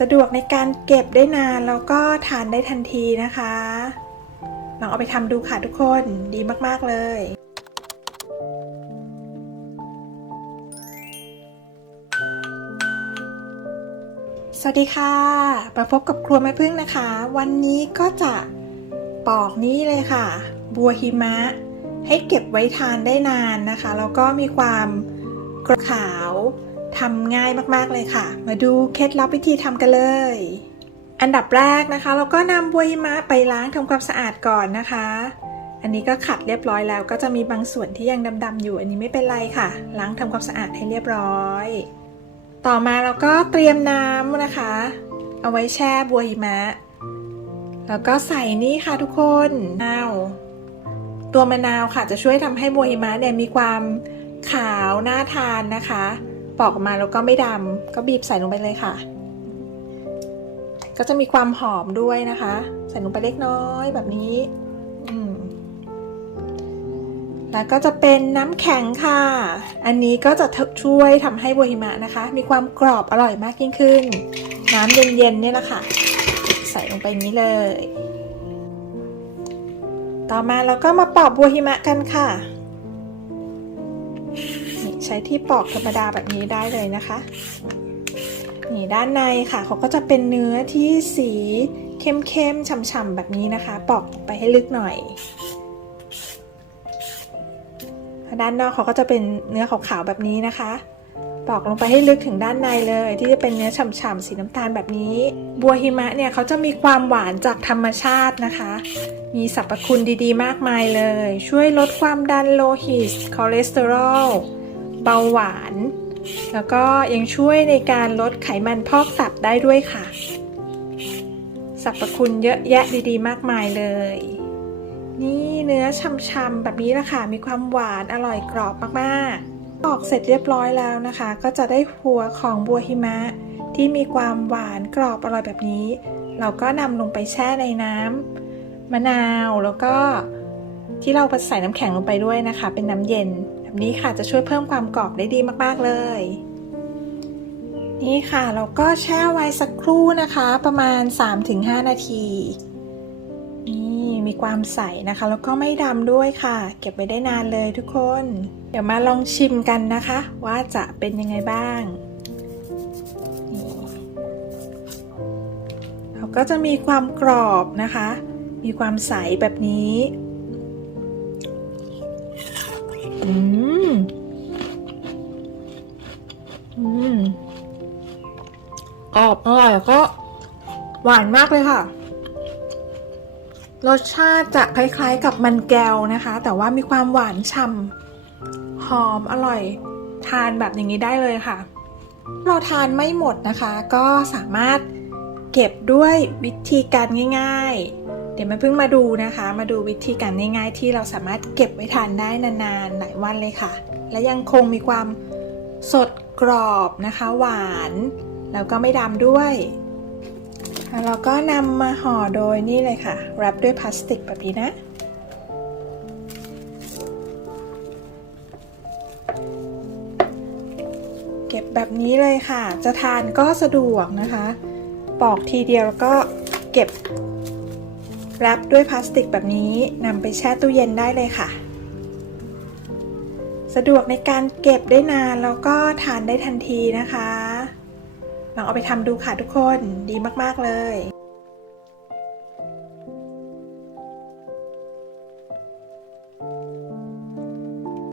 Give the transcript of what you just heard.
สะดวกในการเก็บได้นานแล้วก็ทานได้ทันทีนะคะ ลองเอาไปทำดูค่ะทุกคนดีมากๆเลยสวัสดีค่ะมาพบกับครัวแม่พึ่งนะคะ วันนี้ก็จะปอกนี้เลยค่ะ บัวหิมะ ให้เก็บไว้ทานได้นานนะคะ แล้วก็มีความกระขาว ทำง่ายมากๆเลยค่ะ มาดูเคล็ดลับวิธีทำกันเลย อันดับแรกนะคะ เราก็นำบัวหิมะไปล้างทำความสะอาดก่อนนะคะ อันนี้ก็ขัดเรียบร้อยแล้ว ก็จะมีบางส่วนที่ยังดำๆอยู่ อันนี้ไม่เป็นไรค่ะ ล้างทำความสะอาดให้เรียบร้อย ต่อมาเราก็เตรียมน้ำนะคะ เอาไว้แช่บัวหิมะ แล้วก็ใส่นี่ค่ะทุกคนมะนาวตัวมะนาวค่ะจะช่วยทำให้บัวหิมะเนี่ยมีความขาวน่าทานนะคะ ปอกออกมาแล้วก็ไม่ดำก็บีบใส่ลงไปเลยค่ะ ก็จะมีความหอมด้วยนะคะ ใส่ลงไปเล็กน้อยแบบนี้แล้วก็จะเป็นน้ำแข็งค่ะ อันนี้ก็จะช่วยทำให้บัวหิมะนะคะ มีความกรอบอร่อยมากยิ่งขึ้น น้ำเย็นๆเนี่ยแหละค่ะ ใส่ลงไปนี้เลย ต่อมาเราก็มาปอกบัวหิมะกันค่ะ ใช้ที่ปอกธรรมดาแบบนี้ได้เลยนะคะ นี่ด้านในค่ะเขาก็จะเป็นเนื้อที่สีเข้มๆฉ่ำๆแบบนี้นะคะ ปอกไปให้ลึกหน่อยด้านนอกเขาก็จะเป็นเนื้อขาวๆแบบนี้นะคะ ปอกลงไปให้ลึกถึงด้านในเลย ที่จะเป็นเนื้อฉ่ำๆสีน้ำตาลแบบนี้ บัวหิมะเนี่ยเขาจะมีความหวานจากธรรมชาตินะคะ มีสรรพคุณดีๆ มากมายเลย ช่วยลดความดันโลหิตคอเลสเตอรอล เบาหวาน แล้วก็ยังช่วยในการลดไขมันพอกตับได้ด้วยค่ะ สรรพคุณเยอะแยะดีๆ มากมายเลย นี่เนื้อช่ำๆแบบนี้ละค่ะ มีความหวานอร่อยกรอบมากๆ ออกเสร็จเรียบร้อยแล้วนะคะ ก็จะได้หัวของบัวหิมะ ที่มีความหวานกรอบอร่อยแบบนี้ เราก็นำลงไปแช่ในน้ำมะนาวแล้วก็ที่เราใส่น้ำแข็งลงไปด้วยนะคะ เป็นน้ำเย็น แบบนี้ค่ะจะช่วยเพิ่มความกรอบได้ดีมากๆเลย นี่ค่ะเราก็แช่ไว้สักครู่นะคะประมาณ 3-5 นาทีนี่มีความใสนะคะ แล้วก็ไม่ดำด้วยค่ะ เก็บไว้ได้นานเลยทุกคน เดี๋ยวมาลองชิมกันนะคะ ว่าจะเป็นยังไงบ้างเราก็จะมีความกรอบนะคะ มีความใสแบบนี้ อืม กรอบอร่อยแล้วก็หวานมากเลยค่ะ รสชาติจะคล้ายๆกับมันแก้วนะคะ แต่ว่ามีความหวานฉ่ำหอมอร่อย ทานแบบอย่างนี้ได้เลยค่ะ เราทานไม่หมดนะคะ ก็สามารถเก็บด้วยวิธีการง่าย ๆ เดี๋ยวมาเพิ่งมาดูนะคะ มาดูวิธีการง่าย ๆ ที่เราสามารถเก็บไว้ทานได้นานๆหลายวันเลยค่ะ และยังคงมีความสดกรอบนะคะ หวาน แล้วก็ไม่ดำด้วยเราก็นำมาห่อโดยนี่เลยค่ะแรปด้วยพลาสติกแบบนี้นะ เก็บแบบนี้เลยค่ะ จะทานก็สะดวกนะคะ ปอกทีเดียวแล้วก็เก็บแรปด้วยพลาสติกแบบนี้นำไปแช่ตู้เย็นได้เลยค่ะ สะดวกในการเก็บได้นานแล้วก็ทานได้ทันทีนะคะ ลองเอาไปทำดูค่ะทุกคนดีมากๆเลย